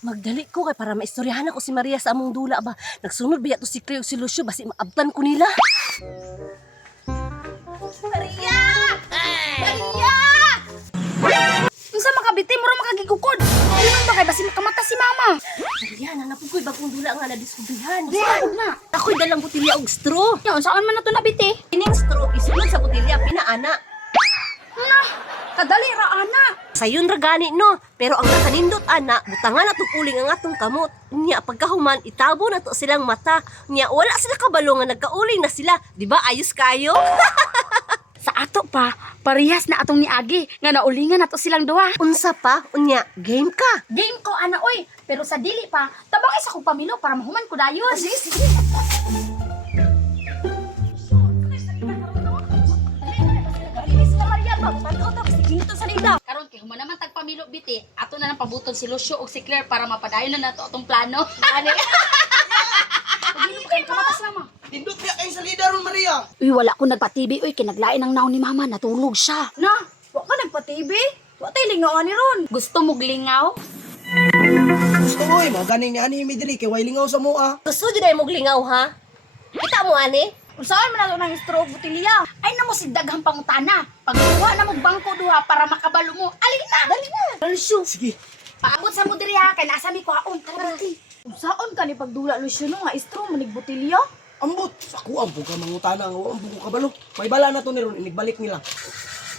Magdali ko kay para maistoryahan ako si Maria sa among dula ba. Nagsunod biya to si Cleo si Lucio basi maabtan ko nila. Maria! Maria! Unsa makabiti mo ra makagikukod? Ayun ba kay basi makamata si mama? Maria, nanapukoy bagong dula nga nadiskubrihan. Saan na? Ako'y dalang botilya og straw. Yan, saan man na to nabiti? Ining straw isulod sa botilya pinaana. Na, kadali ra ana. Sayon ra gani no, pero ang nakanindot ana, butangan na uling ang atong kamot. Nya pagkahuman itabo na to silang mata. Nya wala sila kabalo nga nagkauling na sila. Di ba ayos kayo? Sa ato pa, parehas na atong ni Agi nga naulingan nato silang duha. Unsa pa? Unya, game ka. Game ko ana oy, pero sa dili pa, tabang isa kong pamilo para mahuman ko dayon. Sige, sige. Karon kay human naman tag pamilo biti, ato na lang pabuton si Lucio ug si Claire para mapadayon na nato atong plano. Ani. Pagino kay kamatas mama. Tindot niya kayo sa lider ron, Maria. Uy, wala ko nagpa-TV uy, kinaglain ang naon ni mama, natulog siya. Na, wa ka nagpa-TV? Wa tayo lingawan ni Ron. Gusto mo glingaw? Gusto ko eh, mga ganing ni Ani Midri, kay way lingaw sa mua. Gusto dyan ay muglingaw ha? Kita mo ani? Kung saan man nato ng stroke butilya? Ay namo si daghang pangutana. Pagkuha na mo bangko duha para makabalo mo. Ali na, dali na. Lucio, Sige. paabot sa mo diri ha, kay nasa mi ko haon. Tara. Kung saan ka ni pagdula Lucio no nga stroke manig butilya? Ambot, ako ang buka mangutana, ang buka kabalo. May bala na to ni Ron, inigbalik nila.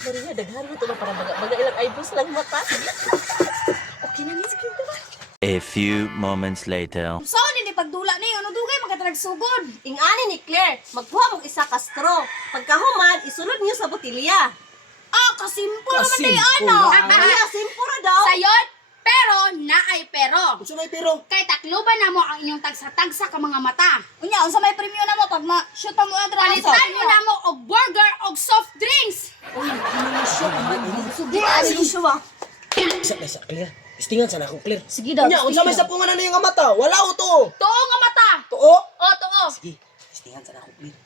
Maria, daghan mo ito ba para baga ilang eyebrows lang mata? Okay na ni, sige ka ba? A few moments later. Kung saan ni pagdula ni ano dugay magatarag sugod? Ingani ni Claire, magkuha mong isa ka straw. Pagkahuman, isulod niyo sa botilya. Ah, kasimple naman Kasimple day ano. na. Maria, simpura daw. Sayot, pero naay pero. Kung may pero, Kay takluban na mo ang inyong tagsa-tagsa ka mga mata. Unya, unsa may premyo na mo pag ma-shoot mo ang Palitan mo na mo og burger og soft drinks. Di ani Lucio ba? isa na sa clear. Istingan sana akong clear. Sige daw. Kung sa may sapungan na yung mata, wala o to. Tuo nga mata. Too? O, tuo. Sige, istingan sana akong clear.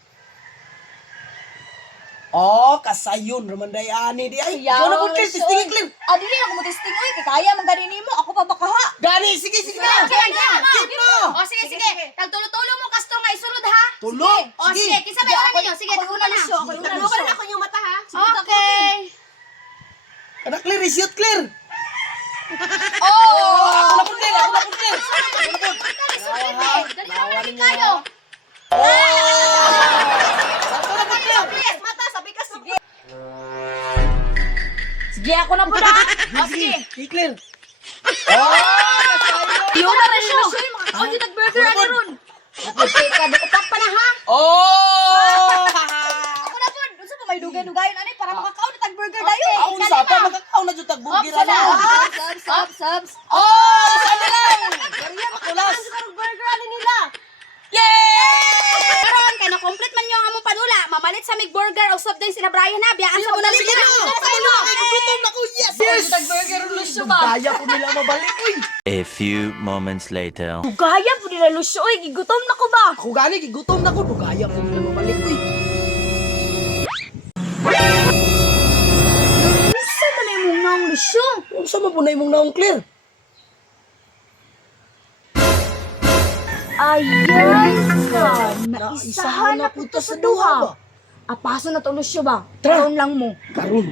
Oh, kasayon, Ramanday Ani di ay. Ikaw na po clear, istingin clear. Ah, dili ako mo testing oy, kay kaya man gani nimo, ako pa bakaha. Gani, sige, sige na. Keep mo. O, sige, sige. Tagtulo-tulo mo kasto nga isulod ha. Tulog. O, sige. Kinsa ba yung ninyo? Sige, Ako taguna na. Lucio, ako una Ano Lucio. na ako yung mata ha? Okay. Kada clear, shoot clear. Oh! Ako na po clear, ako na po clear. Dali na kayo. Ako na po clear. Yes, mata, sabi ka sige. Sige, ako na po na. O, sige. Sige, clear. Yun na rin siya. Ako di nag-burger ani Ron. Okay, upat pa na ha. Oh! Ako na pod, unsa pa may dugay-dugayon ani para makakaon na tag-burger dayon. Ako sa pa, magkakaw na dyan tagbugira Opsa na. na. Subs. Oh! Sana lang! Ako last. Burger ani nila. Yay! Karon kay na-complete man yung among padula. Mamalit sa mig burger o soft drinks sila Brian na. Biyaan sa muna Sige na! Gutom na ko! Yes! Yes! Tag-burger Lucio ba? Kaya ko nila mabalik. Uy! A few moments later. Gaya po nila Lucio oy, gigutom na ko ba? Ako gani, gutom na ko. Kaya ko nila mabalik. Uy! Unsa man imong naong Lucio? Kung saan mapunay mong naong clear? Ayay ka, Naisahan na po to sa duha ba? Apaso na to Lucio ba? Tara. Karon lang mo. Karun.